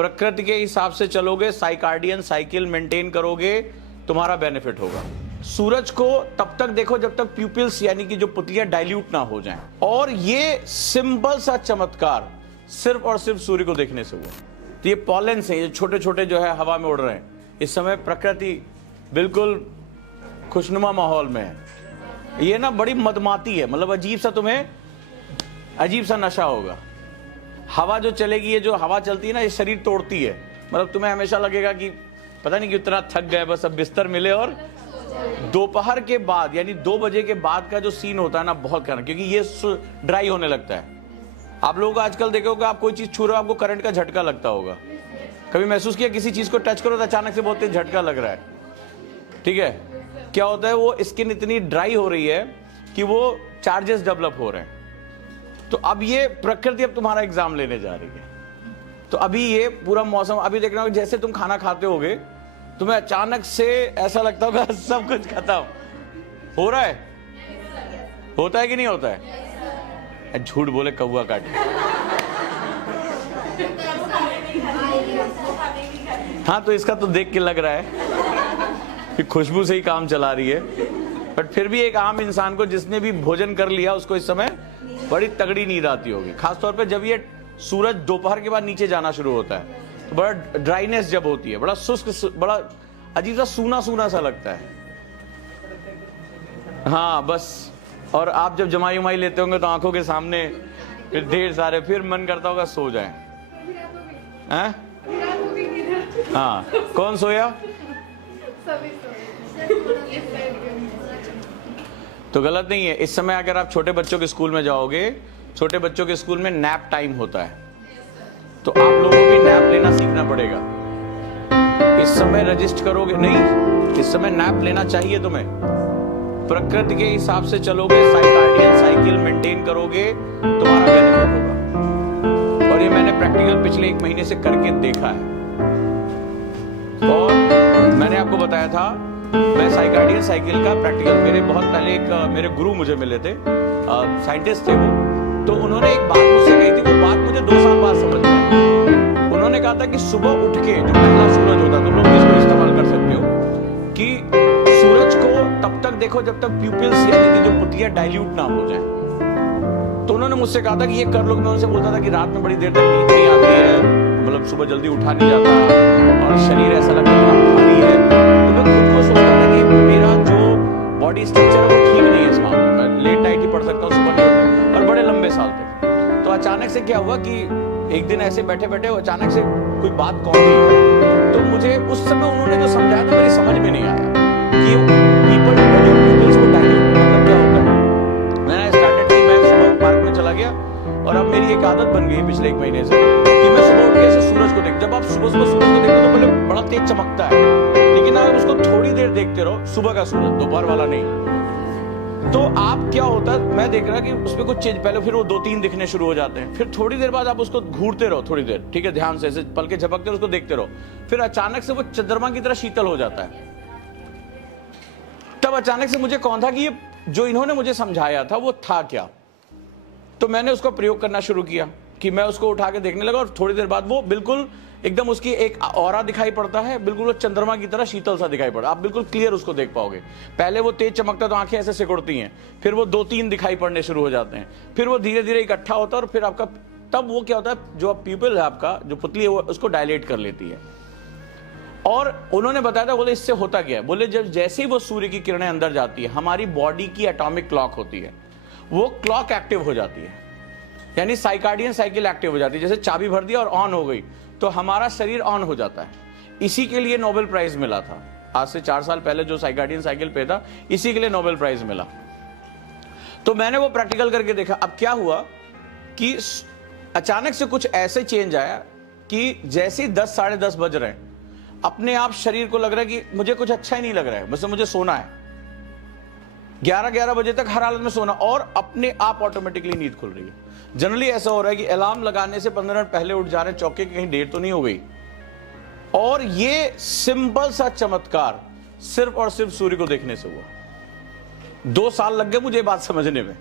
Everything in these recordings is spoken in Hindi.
प्रकृति के हिसाब से चलोगे, साइकार्डियन साइकिल मेंटेन करोगे, तुम्हारा बेनिफिट होगा। सूरज को तब तक देखो जब तक प्यूपिल्स यानी कि जो पुतलियां डाइल्यूट ना हो जाएं। और ये सिंपल सा चमत्कार सिर्फ और सिर्फ सूर्य को देखने से हुआ। तो ये पॉलन से, ये छोटे छोटे जो है हवा में उड़ रहे हैं, इस समय प्रकृति बिल्कुल खुशनुमा माहौल में है। ये ना बड़ी मदमाती है, मतलब अजीब सा, तुम्हें अजीब सा नशा होगा। हवा जो चलेगी, ये जो हवा चलती है ना, ये शरीर तोड़ती है। मतलब तुम्हें हमेशा लगेगा कि पता नहीं कितना थक गए, बस अब बिस्तर मिले। और दोपहर के बाद यानी 2 बजे के बाद का जो सीन होता है ना, बहुत खराब, क्योंकि ये ड्राई होने लगता है। आप लोगों को आजकल देखोगे, आप कोई चीज छू रहे हो, आपको करंट का झटका लगता होगा। कभी महसूस किया किसी चीज को टच करो तो अचानक से बहुत तेज झटका लग रहा है? ठीक है, क्या होता है, वो स्किन इतनी ड्राई हो रही है कि वो चार्जेस डेवलप हो रहे हैं। तो अब ये प्रकृति अब तुम्हारा एग्जाम लेने जा रही है। तो अभी ये पूरा मौसम, अभी देखना, जैसे तुम खाना खाते होगे, तुम्हें अचानक से ऐसा लगता होगा सब कुछ खत्म हो रहा है। होता है कि नहीं होता है? झूठ बोले कौवा काटे। हाँ, तो इसका तो देख के लग रहा है कि खुशबू से ही काम चला रही है। बट फिर भी एक आम इंसान को जिसने भी भोजन कर लिया, उसको इस समय बड़ी तगड़ी नींद आती होगी। खासतौर पे जब ये सूरज दोपहर के बाद नीचे जाना शुरू होता है, तो बड़ा ड्राइनेस जब होती है, बड़ा शुष्क, बड़ा अजीब सा सूना सूना सा लगता है। हाँ बस। और आप जब जमाई उमाई लेते होंगे तो आंखों के सामने फिर ढेर सारे, फिर मन करता होगा सो जाएं। हैं? हाँ, कौन सोया? तो गलत नहीं है। इस समय अगर आप छोटे बच्चों के स्कूल में जाओगे, छोटे बच्चों के स्कूल में नैप टाइम होता है, तो आप लोगों को भी नैप लेना सीखना पड़ेगा। इस समय रजिस्ट करोगे नहीं, इस समय नैप लेना चाहिए तुम्हें। प्रकृति के हिसाब से चलोगे, साइकार्डियन साइकिल मेंटेन करोगे, तुम्हारा बेनिफिट होगा। और ये मैंने प्रैक्टिकल पिछले 1 महीने से करके देखा है। और मैंने आपको बताया था, मैं साइकार्डियन साइकिल का प्रैक्टिकल, मेरे बहुत पहले एक मेरे गुरु मुझे मिले थे, साइंटिस्ट थे वो। तो उन्होंने एक बात मुझसे कही थी, वो बात मुझे 2 साल बाद समझ में आई। उन्होंने कहा था कि सुबह उठ के जो पहला सूरज होता है, तुम लोग इसको इस्तेमाल कर सकते हो, कि सूरज को तब तक देखो जब तक प्यूपिल्स यानी कि जो पुतलियां डाइल्यूट ना हो जाए। तो उन्होंने मुझसे कहा था कि ये कर लो। मैं उनसे बोलता था कि रात में बड़ी देर तक नींद नहीं आती है, मतलब सुबह जल्दी उठा नहीं जाता, और शरीर ऐसा लगता है कि भारी है। तो मैं खुद को सोचता था कि मेरा जो बॉडी स्ट्रक्चर है वो ठीक नहीं है इस मामले में, मैं लेट नाइट ही पढ़ सकता हूँ, सुबह नहीं उठता, और बड़े लंबे साल थे। तो अचानक से क्या हुआ कि एक दिन ऐसे बैठे बैठे अचानक से कोई बात कौन दी, तो मुझे उस समय उन्होंने जो समझाया था मेरी समझ में नहीं आया कि पीपल्स को डाइल्यूट मतलब क्या होता है। मैंने स्टार्टेड की, मैं सुबह पार्क में चला गया, और अब मेरी एक आदत बन गई पिछले 1 महीने से कि मैं सुबह उठ के ऐसे सूरज को देख, जब आप सुबह सुबह सूरज को देखते हो तो पहले बड़ा तेज चमकता है, लेकिन अगर उसको थोड़ी देर देखते रहो, सुबह का सूरज, दोपहर वाला नहीं, तो आप क्या होता है, मैं देख रहा कि उसमें कुछ चेंज, पहले फिर वो 2-3 दिखने शुरू हो जाते हैं, फिर थोड़ी देर बाद आप उसको घूरते रहो थोड़ी देर, ठीक है, ध्यान से ऐसे पल के झपकते रहो, उसको देखते रहो, फिर अचानक से वो चंद्रमा की तरह शीतल हो जाता है। तब अचानक से मुझे कौन था कि ये जो इन्होंने मुझे समझाया था वो था क्या। तो मैंने उसका प्रयोग करना शुरू किया कि मैं उसको उठा के देखने लगा, और थोड़ी देर बाद वो बिल्कुल एकदम उसकी एक ऑरा दिखाई पड़ता है, बिल्कुल वो चंद्रमा की तरह शीतल सा दिखाई पड़ता है, आप बिल्कुल क्लियर उसको देख पाओगे। पहले वो तेज चमकता तो आंखें ऐसे सिकुड़ती हैं, फिर वो 2-3 दिखाई पड़ने शुरू हो जाते हैं, फिर वो धीरे धीरे इकट्ठा होता है, और फिर आपका तब वो क्या होता है, जो प्यूपिल है आपका, जो पुतली है, वो उसको डायलेट कर लेती है। और उन्होंने बताया था, बोले इससे होता क्या है, बोले जब जैसे ही वो सूर्य की किरणें अंदर जाती है, हमारी बॉडी की एटॉमिक क्लॉक होती है, वो क्लॉक एक्टिव हो जाती है, यानी साइकार्डियन साइकिल एक्टिव हो जाती है। जैसे चाबी भर दी और ऑन हो गई, तो हमारा शरीर ऑन हो जाता है। इसी के लिए नोबेल प्राइज मिला था, आज से 4 साल पहले जो साइकार्डियन साइकिल पे था, इसी के लिए नोबेल प्राइज मिला। तो मैंने वो प्रैक्टिकल करके देखा। अब क्या हुआ कि अचानक से कुछ ऐसे चेंज आया कि जैसे 10 साढ़े 10 बज रहे हैं, अपने आप शरीर को लग रहा है कि मुझे कुछ अच्छा ही नहीं लग रहा है, बस मुझे सोना है। 11-11 बजे तक हर हालत में सोना, और अपने आप ऑटोमेटिकली नींद खुल रही है। जनरली ऐसा हो रहा है कि अलार्म लगाने से 15 मिनट पहले उठ जा रहे हैं, चौके की कहीं देर तो नहीं हो गई। और ये सिंपल सा चमत्कार सिर्फ और सिर्फ सूर्य को देखने से हुआ। 2 साल लग गए मुझे बात समझने में,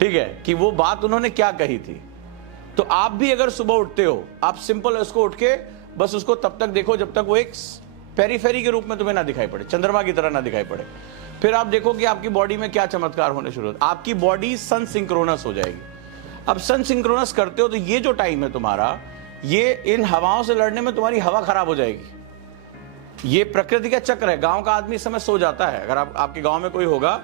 ठीक है, कि वो बात उन्होंने क्या कही थी। तो आप भी अगर सुबह उठते हो, आप सिंपल उसको उठ के बस उसको तब तक देखो जब तक वो एक पेरीफेरी के रूप में तुम्हें ना दिखाई पड़े, चंद्रमा की तरह ना दिखाई पड़े। फिर आप देखो कि आपकी बॉडी में क्या चमत्कार होने शुरू होता है। आपकी बॉडी सन सिंक्रोनस हो जाएगी। अब सन सिंक्रोनस करते हो तो ये जो टाइम है तुम्हारा, ये इन हवाओं से लड़ने में तुम्हारी हवा खराब हो जाएगी। ये प्रकृति का चक्र है। गांव का आदमी इस समय सो जाता है। अगर आपके गांव में कोई होगा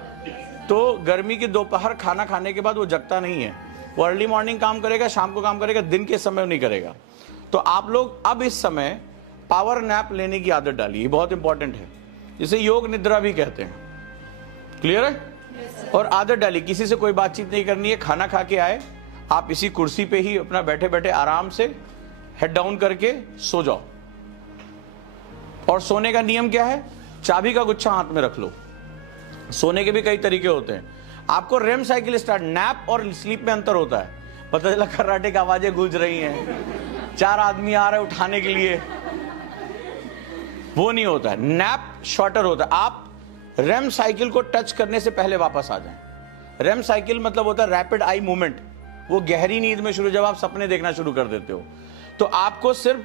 तो गर्मी की दोपहर खाना खाने के बाद वो जगता नहीं है, वो अर्ली मॉर्निंग काम करेगा, शाम को काम करेगा, दिन के समय नहीं करेगा। तो आप लोग अब इस समय पावर नैप लेने की आदत डालिए, ये बहुत इंपॉर्टेंट है। जिसे योग निद्रा भी कहते हैं। क्लियर है? और आदत डालिए, किसी से कोई बातचीत नहीं करनी है। खाना खा के आए, आप इसी कुर्सी पे ही अपना बैठे बैठे आराम से हेड डाउन करके सो जाओ। और सोने का नियम क्या है? चाबी का गुच्छा हाथ में रख लो। सोने के भी कई तरीके होते हैं। आपको रेम साइकिल स्टार्ट, नैप और स्लीप में अंतर होता है। पता चला खर्राटे की आवाजें गूंज रही हैं, 4 आदमी आ रहे उठाने के लिए, वो नहीं होता है। नैप शॉर्टर होता है। आप रेम साइकिल को टच करने से पहले वापस आ जाएं। रेम साइकिल मतलब होता है रैपिड आई मूवमेंट। वो गहरी नींद में शुरू, जब आप सपने देखना शुरू कर देते हो, तो आपको सिर्फ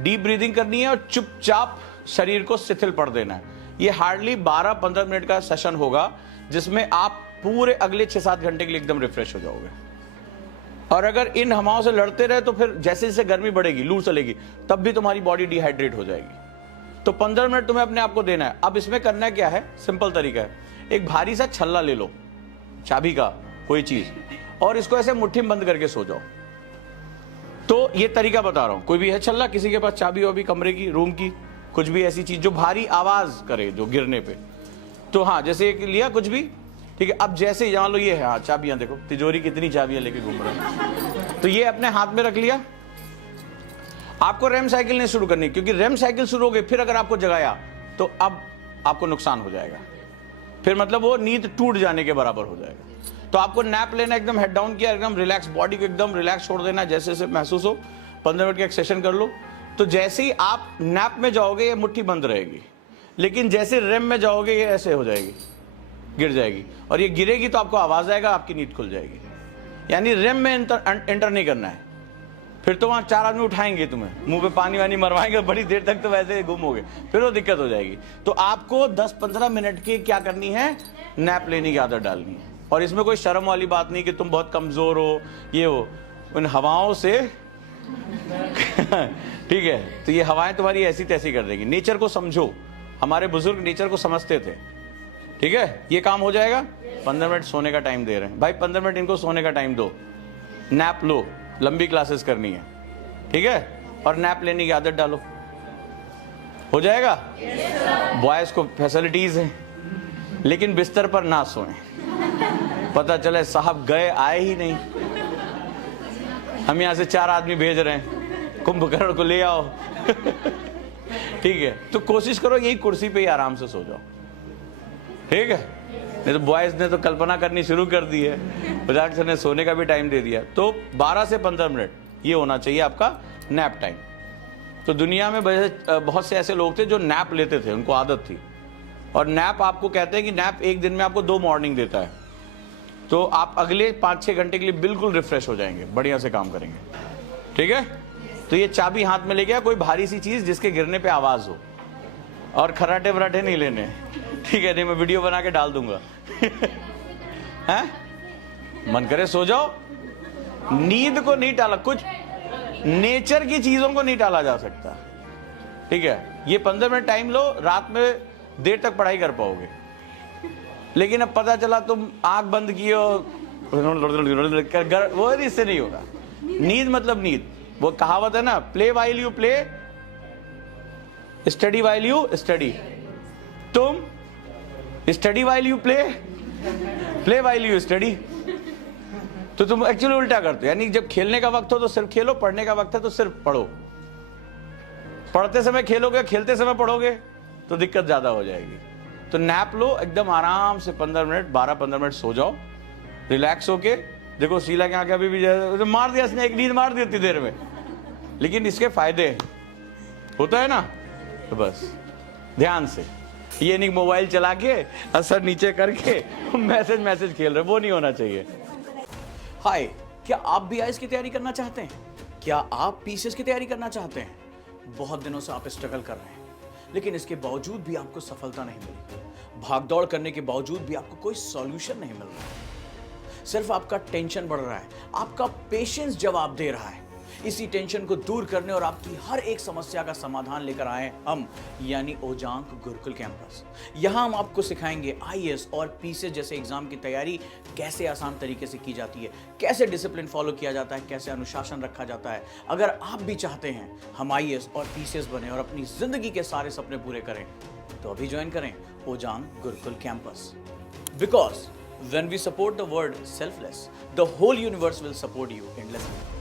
डीप ब्रीदिंग करनी है और चुपचाप शरीर को शिथिल पड़ देना है। ये हार्डली 12-15 मिनट का सेशन होगा, जिसमें आप पूरे अगले 6-7 घंटे के लिए एकदम रिफ्रेश हो जाओगे। और अगर इन हवाओं से लड़ते रहे तो फिर जैसे जैसे गर्मी बढ़ेगी, लू चलेगी, तब भी तुम्हारी बॉडी डिहाइड्रेट हो जाएगी। तो 15 मिनट तुम्हें अपने आप को देना है। अब इसमें करना क्या है? सिंपल तरीका है। एक भारी सा छल्ला ले लो, चाबी का कोई चीज, और इसको ऐसे मुट्ठी में बंद करके सो जाओ। तो ये तरीका बता रहा हूं। कोई भी है छल्ला, किसी के पास चाबी हो भी, कमरे की, रूम की, कुछ भी ऐसी चीज जो भारी आवाज करे, जो गिरने पे। तो हाँ, जैसे एक लिया कुछ भी, ठीक है। अब जैसे ही मान लो ये है, हाँ चाबियां देखो, तिजोरी कितनी चाबियां लेके घूम रहे हैं। तो ये अपने हाथ में रख लिया। आपको रेम साइकिल नहीं शुरू करनी, क्योंकि रेम साइकिल शुरू हो गई, फिर अगर आपको जगाया तो अब आपको नुकसान हो जाएगा। फिर मतलब वो नींद टूट जाने के बराबर हो जाएगा। तो आपको नैप लेना, एकदम हेड डाउन किया, एकदम रिलैक्स, बॉडी को एकदम रिलैक्स छोड़ देना, जैसे जैसे महसूस हो। 15 मिनट का एक सेशन कर लो। तो जैसे ही आप नैप में जाओगे ये मुट्ठी बंद रहेगी, लेकिन जैसे रेम में जाओगे ये ऐसे हो जाएगी, गिर जाएगी। और ये गिरेगी तो आपको आवाज आएगा, आपकी नींद खुल जाएगी। यानी रेम में एंटर नहीं करना है। फिर तो वहां 4 आदमी उठाएंगे तुम्हें, मुंह पे पानी वानी मरवाएंगे, बड़ी देर तक तो वैसे गुम हो गए, फिर वो दिक्कत हो जाएगी। तो आपको 10-15 मिनट की क्या करनी है? नैप लेने की आदत डालनी है। और इसमें कोई शर्म वाली बात नहीं कि तुम बहुत कमजोर हो, ये हो, उन हवाओं से ठीक है। तो ये हवाएं तुम्हारी ऐसी तैसी कर देंगी। नेचर को समझो। हमारे बुजुर्ग नेचर को समझते थे, ठीक है। ये काम हो जाएगा। 15 मिनट सोने का टाइम दे रहे हैं भाई, 15 मिनट इनको सोने का टाइम दो, नैप लो, लंबी क्लासेस करनी है, ठीक है। और नैप लेने की आदत डालो, हो जाएगा। बॉयज को फैसिलिटीज हैं, लेकिन बिस्तर पर ना सोएं। पता चले साहब गए, आए ही नहीं, हम यहां से 4 आदमी भेज रहे हैं, कुंभकर्ण को ले आओ ठीक है। तो कोशिश करो यही कुर्सी पे ही आराम से सो जाओ, ठीक है। नहीं तो बॉयज ने तो कल्पना करनी शुरू कर दी है, विराट सर ने सोने का भी टाइम दे दिया। तो 12 से 15 मिनट ये होना चाहिए आपका नैप टाइम। तो दुनिया में बहुत से ऐसे लोग थे जो नैप लेते थे, उनको आदत थी। और नैप, आपको कहते हैं कि नैप एक दिन में आपको 2 मॉर्निंग देता है। तो आप अगले 5-6 घंटे के लिए बिल्कुल रिफ्रेश हो जाएंगे, बढ़िया से काम करेंगे, ठीक है। तो ये चाबी हाथ में ले गया, कोई भारी सी चीज जिसके गिरने पे आवाज हो, और खराटे वराटे नहीं लेने, ठीक है। नहीं मैं वीडियो बना के डाल दूंगा हैं? मन करे सो जाओ। नींद को नहीं टाला, कुछ नेचर की चीजों को नहीं टाला जा सकता, ठीक है। ये 15 मिनट टाइम लो, रात में देर तक पढ़ाई कर पाओगे। लेकिन अब पता चला तुम आंख बंद किए हो, वो इससे नहीं होगा। नींद मतलब नींद। वो कहावत है ना, play while you play, study while you study. तुम study while you play, play while you study. तो तुम एक्चुअली उल्टा करते हो। यानी जब खेलने का वक्त हो तो सिर्फ खेलो, पढ़ने का वक्त है तो सिर्फ पढ़ो। पढ़ते समय खेलोगे, खेलते समय पढ़ोगे तो दिक्कत ज्यादा हो जाएगी। तो नैप लो, एकदम आराम से 15 मिनट, 12-15 मिनट सो जाओ रिलैक्स होके। देखो शीला के आगे अभी भी मार दिया इसने, एक नींद मार दी इतनी देर में, लेकिन इसके फायदे होता है ना। तो बस ध्यान से, ये नहीं मोबाइल चला के असर नीचे करके मैसेज खेल रहे, वो नहीं होना चाहिए। हाय, क्या आप भी आईएएस की तैयारी करना चाहते हैं? क्या आप पीसीएस की तैयारी करना चाहते हैं? बहुत दिनों से आप स्ट्रगल कर रहे हैं, लेकिन इसके बावजूद भी आपको सफलता नहीं मिली। भागदौड़ करने के बावजूद भी आपको कोई सॉल्यूशन नहीं मिल रहा है। सिर्फ आपका टेंशन बढ़ रहा है, आपका पेशेंस जवाब दे रहा है। इसी टेंशन को दूर करने और आपकी हर एक समस्या का समाधान लेकर आए हम, यानी ओजांग गुरुकुल कैंपस। यहां हम आपको सिखाएंगे आईएएस और पीसीएस जैसे एग्जाम की तैयारी कैसे आसान तरीके से की जाती है, कैसे डिसिप्लिन फॉलो किया जाता है, कैसे अनुशासन रखा जाता है। अगर आप भी चाहते हैं हम आईएएस और पीसीएस बने और अपनी जिंदगी के सारे सपने पूरे करें, तो अभी ज्वाइन करें Ojang Gurukul campus. Because when we support the word selfless, the whole universe will support you endlessly.